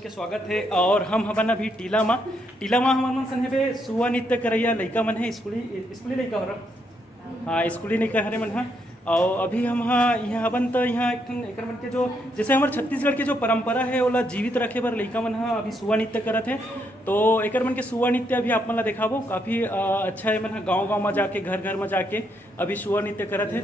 मन के स्वागत है। और हम हवन अभी टीला माँ हमन मन संगे बे सुआ नृत्य करैया लइका मन है, स्कूली लइका हो रहा। हाँ, स्कूली लइका हरे मन हाँ। और अभी हम हाँ यहाँ हवन तो यहाँ एक मन के जो जैसे हमारे छत्तीसगढ़ के जो परंपरा है ओला जीवित रखे बर लइका मन हाँ अभी सुआ नृत्य करत है। तो एक मन के सुआ नृत्य अभी आप मन ला दिखाबो, काफ़ी अच्छा है। मन गाँव में जाके घर में जाके अभी सुआ नृत्य करत है।